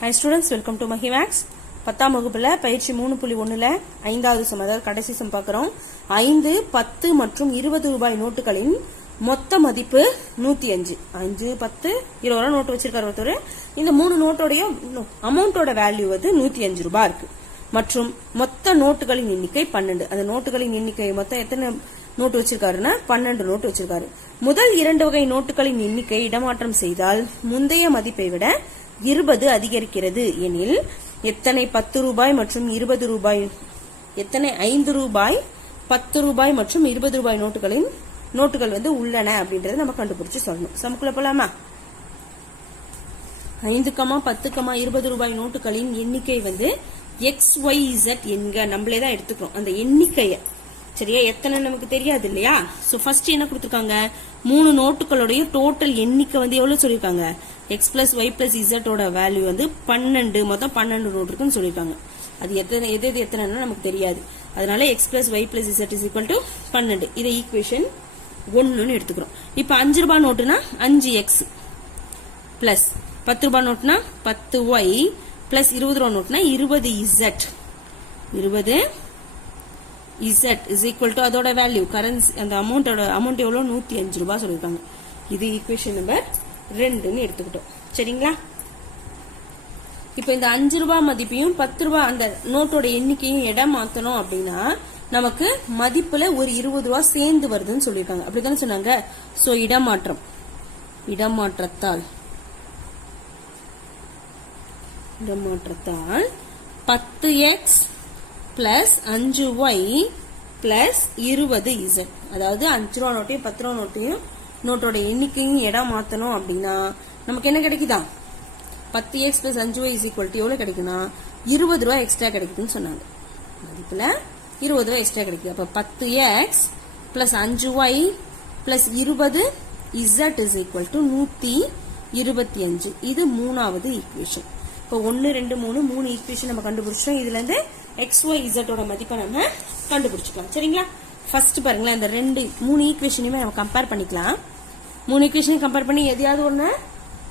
Hi students, welcome to Mahimax. 10ஆம் வகுப்புல பயிற்சி 3.1ல 5வது சம், அதாவது கடைசி சம் பார்க்கிறோம். 5, 10 மற்றும் 20 ரூபாய் நோட்டுகளின் மொத்த மதிப்பு 105. 5, 10, 20 ரூபாய் நோட்டு வச்சிருக்காரு ஒருத்தர். இந்த மூணு நோட்டோடைய அமௌண்டோட வேல்யூ வந்து 105 ரூபாய் இருக்கு. மற்றும் மொத்த நோட்டுகளின் எண்ணிக்கை 12. அந்த நோட்டுகளின் எண்ணிக்கை மொத்தம் எத்தனை நோட்டு வச்சிருக்காருன்னா 12 நோட்டு வச்சிருக்காரு. முதல் 2 வகை நோட்டுகளின் எண்ணிக்கை இடமாற்றம் செய்தால் முந்தைய மதிப்பை விட 20 அதிகரிக்கிறது எனில் எத்தனை 10 ரூபாய் மற்றும் 20 ரூபாய், எத்தனை 5 ரூபாய், 10 ரூபாய் மற்றும் 20 ரூபாய் நோட்டுகள் வந்து உள்ளன அப்படின்றத நம்ம கண்டுபிடிச்சு சொல்லணும். சமக்குள்ள போலாமா? 5, 10, 20 ரூபாய் நோட்டுகளின் எண்ணிக்கை வந்து XYZ என்க நம்மளே தான் எடுத்துக்கிறோம் அந்த எண்ணிக்கையை. சரியா? எத்தனை நமக்கு தெரியாது இல்லையா? சோ ஃபர்ஸ்ட் என்ன கொடுத்திருக்காங்க, மூணு நோட்டுகளுடைய டோட்டல் எண்ணிக்கை வந்து எவ்வளவு சொல்லிருக்காங்க, X plus Y plus Z ஓட வேல்யூ வந்து 12, மொத்தம் 12 நோட்டு இருக்குன்னு சொல்லிருக்காங்க. அது எது எத்தனைன்னு நமக்கு தெரியாது. அதனால X plus Y plus Z is equal to 12. இதை ஈக்குவேஷன் 1ன்னு எடுத்துக்கிறோம். இப்ப 5 ரூபாய் நோட்டுனா 5X பிளஸ் 10 ரூபாய் நோட்டுனா 10Y பிளஸ் 20 ரூபாய் நோட்டுனா 20Z. 20Z is equal to அதோட வேல்யூ கரன்சி, அந்த அமௌண்ட் எவ்வளவு 105 ரூபாய் சொல்லிருக்காங்க. இது ஈக்குவேஷன் நம்பர் 2ன்னு எடுத்துக்கிட்டோம். சரிங்களா? இப்ப இந்த 5 ரூபாய் மதிப்பையும் 10 ரூபாய் அந்த நோட்டோட எண்ணிக்கையும் இடம் மாத்தணும் அப்படின்னா நமக்கு மதிப்புல ஒரு 20 ரூபாய் சேர்ந்து வருதுன்னு சொல்லிருக்காங்க. அப்படித்தானே சொன்னாங்க. So இடமாற்றத்தால் 10X plus 5Y plus 20Z, அதாவது 5 ரூபா நோட்டையும் 10 ரூபா நோட்டையும் நோட்டோட எண்ணிக்கையும் இடம் மாத்தணும் அப்படின்னா நமக்கு என்ன கிடைக்குதா, 10X plus 5Y is equal to எவ்வளவு கிடைக்குன்னா 20 ரூபாய் எக்ஸ்ட்ரா கிடைக்குதுன்னு சொன்னாங்க. மதிப்புல 20 ரூபாய் எக்ஸ்ட்ரா கிடைக்குது. அப்ப 10X plus 5Y plus 20Z is equal to 125. இது மூணாவது ஈக்குவேஷன். இப்போ 1, 2, 3 ஈக்குவேஷன் நம்ம கண்டுபிடிச்சோம். இதுல இருந்து XYZ ஓட மதிப்பை நம்ம கண்டுபிடிச்சிக்கலாம். சரிங்களா? ஃபர்ஸ்ட் பாருங்களேன், இந்த 3 ஈக்குவேஷனையுமே நம்ம கம்பேர் பண்ணிக்கலாம். 3 ஈக்குவேஷனையும் கம்பேர் பண்ணி எதையாவது ஒண்ணு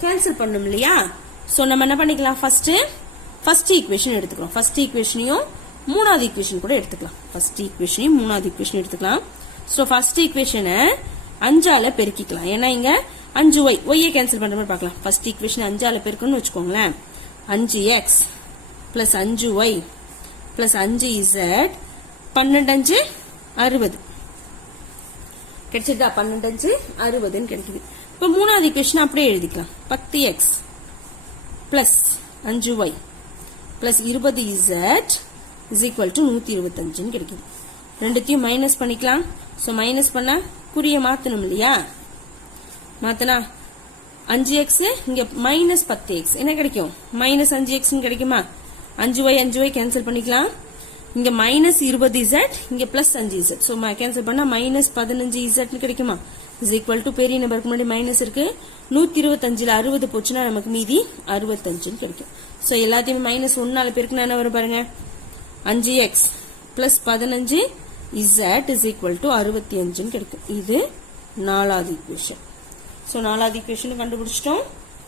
கேன்சல் பண்ணணும் இல்லையா? சோ நம்ம என்ன பண்ணிக்கலாம், ஃபர்ஸ்ட் ஈக்குவேஷன் எடுத்துக்கலாம். ஃபர்ஸ்ட் ஈக்குவேஷனையும் மூணாவது ஈக்குவேஷன் கூட எடுத்துக்கலாம். ஃபர்ஸ்ட் ஈக்குவேஷனையும் மூணாவது ஈக்குவேஷன் எடுத்துக்கலாம். சோ ஃபர்ஸ்ட் ஈக்குவேஷனை 5ஆல பெருக்கிக்கலாம். ஏன்னா இங்க 5Y, ஒய்யை கேன்சல் பண்ற மாதிரி பார்க்கலாம். ஃபர்ஸ்ட் ஈக்குவேஷன் 5ஆல பெருக்கணும்னு வச்சுக்கோங்களேன். 5X plus 5Y plus 5Z 12 5 60 கிடைச்சிருக்கா? 12 5 60 கிடைக்குது. இப்ப மூணாவது ஈக்குவேஷன் அப்படியே எழுதிக்கலாம். 10X plus 5Y plus 20Z is equal to 125 கிடைக்குது. ரெண்டுத்தையும் மைனஸ் பண்ணிக்கலாம். சோ மைனஸ் பண்ணா குறிய மாத்தணும் இல்லையா? மாத்தனா 5X இங்க மைனஸ் 10X என்ன கிடைக்கும், மைனஸ் 5X கிடைக்குமா? 5Y கேன்சல் பண்ணிக்கலாம். இங்க மைனஸ் 20Z, இங்க பிளஸ் 5Z. சோ கேன்சல் பண்ணா மைனஸ் 15Z கிடைக்குமா? இஸ் ஈக்குவல் டு பெரிய நம்பருக்கு முன்னாடி மைனஸ் இருக்கு. 125ல 60 போச்சுன்னா நமக்கு மீதி 65 கிடைக்கும். சோ எல்லாத்தையுமே மைனஸ் 1ஆல பெருக்குனா என்ன வரும் பாருங்க, 5X plus 15Z is equal to 65 கிடைக்கும். இது நாலாவது ஈக்குவேஷன். சோ நாலாவது ஈக்குவேஷன் கண்டுபிடிச்சிட்டோம்.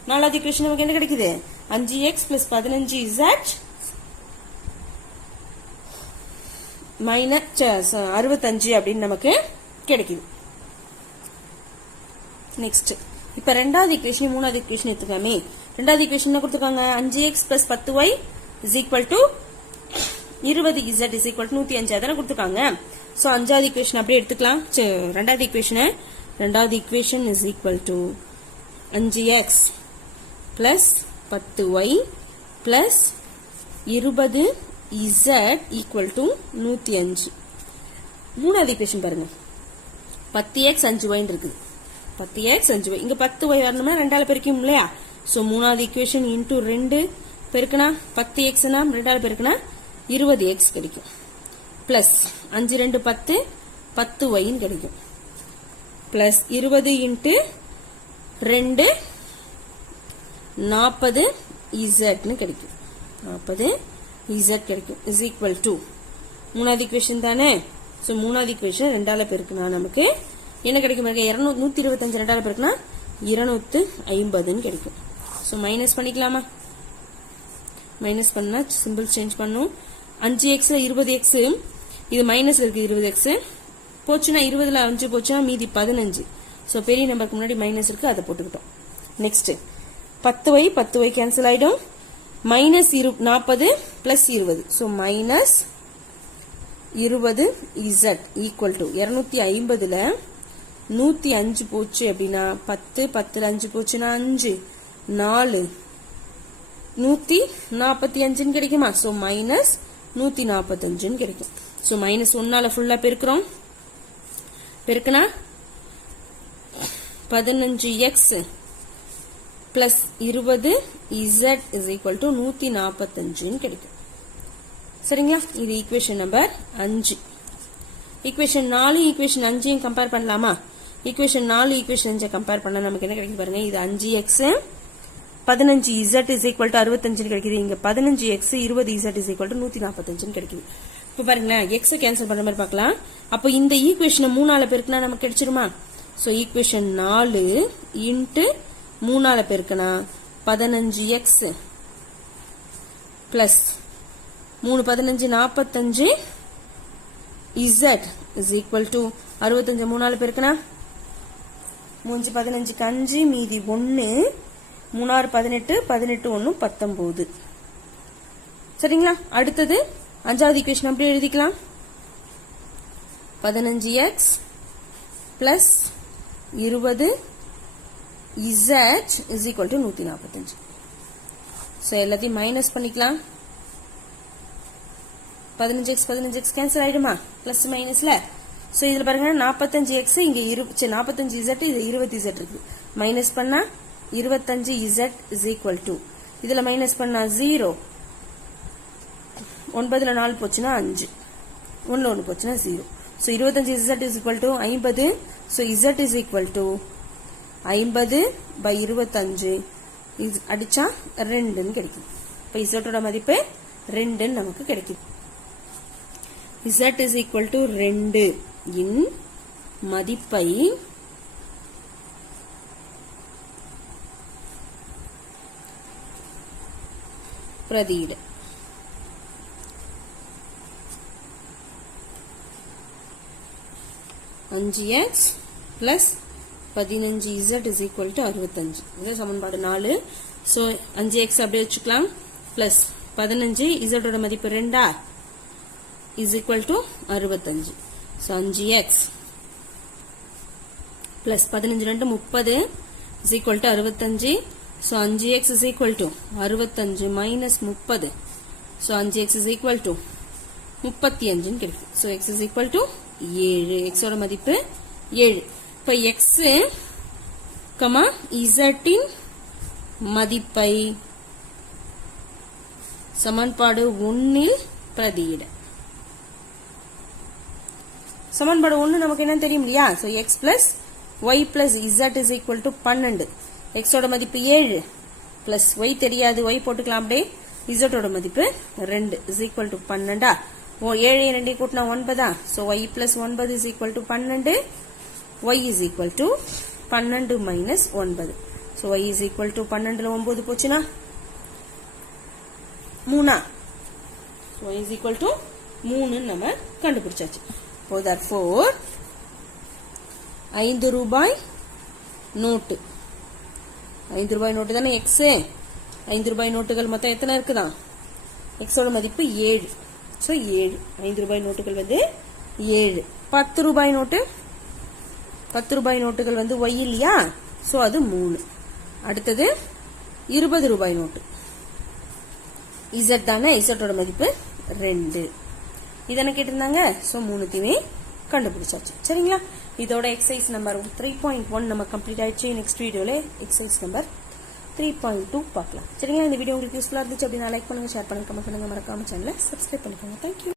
நாலாவது ஈக்குவேஷன் நமக்கு என்ன கிடைக்குது, 5X பிளஸ் 15Z மைனஸ் 65 அப்படின்னு நமக்கு கிடைக்குது. நெக்ஸ்ட் இப்ப ரெண்டாவது ஈக்குவேஷன் மூணாவது ஈக்குவேஷன் எடுத்துக்காமே. ரெண்டாவது ஈக்குவேஷன் என்ன கொடுத்துருக்காங்க, 5X plus 10Y is equal to 20Z is equal to 105 அதான கொடுத்துருக்காங்க. சோ அஞ்சாவது ஈக்குவேஷன் அப்படியே எடுத்துக்கலாம். ரெண்டாவது equation is equal to 5X plus 10Y plus 20Z equal to 105. மூணாவது ஈக்குவேஷன் பாருங்க, 10X 5Y இருக்குது. 10X 5Y இங்க 10Y வரணும்னா 2ஆல பெருக்கும் இல்லையா? சோ மூணாவது ஈக்குவேஷன் இன்டூ 2 பெருக்குனா 10X 2ஆல பெருக்குனா 20X கிடைக்கும். பிளஸ் 5 2 10 10Y கிடைக்கும். பிளஸ் 20 இன்ட்டு 2 40Z கிடைக்கும். 40Z கிடைக்கும். இஸ் ஈக்குவல் டு மூணாவது ஈக்குவேஷன் தானே. சோ மூணாவது ஈக்குவேஷன் 2ஆல பெருக்குனா நமக்கு என்ன கிடைக்கும், 125 2ஆல பெருக்குனா 250 கிடைக்கும். சோ மைனஸ் பண்ணிக்கலாமா? மைனஸ் பண்ணா சிம்பிள் சேஞ்ச் பண்ணும். 5x 20x, இது மைனஸ் இருக்கு 20x போச்சுன்னா 20ல 5 போச்சுன்னா மீதி 15. சோ பெரிய நம்பருக்கு முன்னாடி மைனஸ் இருக்கு, அதை போட்டுக்கிட்டோம். நெக்ஸ்ட் 10y கேன்சல் ஆயிடும். Minus 40 plus 20, so minus 20z equal to 250ல 105 போச்சு அப்படின்னா 10 10ல 5 போச்சுன்னா 5 4 145 கிடைக்குமா? சோ மைனஸ் 145 கிடைக்கும். சோ மைனஸ் 1ஆல ஃபுல்லா பெருக்கிறோம். பெருக்கனா 15x plus 20z is equal to 145 கிடைக்கும். சரிங்களா? இது equation number 5. Equation 4 equation 5 compare பண்ணலாமா? ஈக்குவேஷன் 4 ஈக்குவேஷன் 5 கம்பேர் பண்ணா நமக்கு என்ன கிடைக்கும் பாருங்க. இது 5x 15z is equal to 65 கிடைக்குது. இங்க 15x 20z is equal to 145 கிடைக்குது. இப்ப பாருங்களேன், x கேன்சல் பண்ண மாதிரி பார்க்கலாம். அப்போ இந்த ஈக்குவேஷனை 3ஆல பெருக்கினா நமக்கு கிடைச்சிருமா? சோ ஈக்குவேஷன் 4 இன்ட்டு 3ஆல பெருக்கினா 15x plus 3 15 45 z is equal to 65 3ஆல பெருக்கினா 3 15 5 மீதி 1 3 18 18 1 19. சரிங்களா? அடுத்தது 5வது ஈக்குவேஷன் அப்படியே எழுதிக்கலாம். 15x plus 20z is equal to 145. So எல்லாத்தையும் மைனஸ் பண்ணிக்கலாம். 15x கேன்சல் ஆயிடுமா? பிளஸ் மைனஸ்ல. சோ இதுல பாருங்க 45x இங்க 45z இது 20z இருக்கு. மைனஸ் பண்ணா 25z is equal to, இதுல மைனஸ் பண்ணா 0, 9ல 4 போச்சுன்னா 5, 1ல 1 போச்சுன்னா 0. So 25z is equal to 50. So z is equal to 50 by 25 அடிச்சா 2 கிடைக்கும். இப்ப z ஓட மதிப்பு 2 நமக்கு கிடைக்கும். z is equal to 2 இன் மதிப்பை பிரதியிட. அஞ்சு X plus 15z is equal to 65. இது சமன்பாடு 4. சோ 5x அப்படியே வச்சுக்கலாம். பிளஸ் 15 z மதிப்பு 2 is equal to 65. So 5x plus 15 2 30 is equal to 65. So 5x is equal to 65 minus 30. So 5x is equal to 35 கிடைக்கும். So x is equal to 7. x ஓட மதிப்பு 7. இப்ப x, z இன் மதிப்பை சமன்பாடு 1 பிரதியிட. சமன்பாடு 1 நமக்கு என்ன தெரியும் இல்லையா? So x plus y plus z is equal to 12. x ஓட மதிப்பு 7 பிளஸ் y தெரியாது, y போட்டுக்கலாம் அப்படியே. z ஓட மதிப்பு 2 is equal to 12. 7 2 கூட்டினா 9. So y plus 9 is equal to 12. y is equal to 12 minus 9. So y is equal to 12ல 9 போச்சுனா 3. So y is equal to 3 நம்ம கண்டுபிடிச்சாச்சு. So therefore 5 ரூபாய் நோட்டு, 5 ரூபாய் நோட்டு தானே x. 5 ரூபாய் நோட்டுகள் மொத்தம் எத்தனை இருக்குதா? x ஓட மதிப்பு 7. சோ 7. 5 ரூபாய் நோட்டுகள் வந்து 7. 10 ரூபாய் நோட்டு, 10 ரூபாய் நோட்டுகள் வந்து y இல்லையா? சோ அது 3. அடுத்தது 20 ரூபாய் நோட்டு z தானே, z ஓட மதிப்பு 2. இதென்ன கேட்டிருந்தாங்க? சோ 3த்தையுமே கண்டுபிடிச்சாச்சு. சரிங்களா? இதோட எக்ஸசைஸ் நம்பர் 3.1 நம்ம கம்ப்ளீட் ஆயிடுச்சு. நெக்ஸ்ட் வீடியோல எக்ஸசைஸ் நம்பர் 3.2 பார்க்கலாம். சரிங்களா? இந்த வீடியோ உங்களுக்கு யூஸ்ஃபுல்லா இருந்துச்சு அப்படின்னா லைக் பண்ணுங்க, ஷேர் பண்ணுங்க, கமெண்ட் பண்ணுங்க, மறக்காம சேனலை சப்ஸ்கிரைப் பண்ணிக்கோங்க. தேங்க்யூ.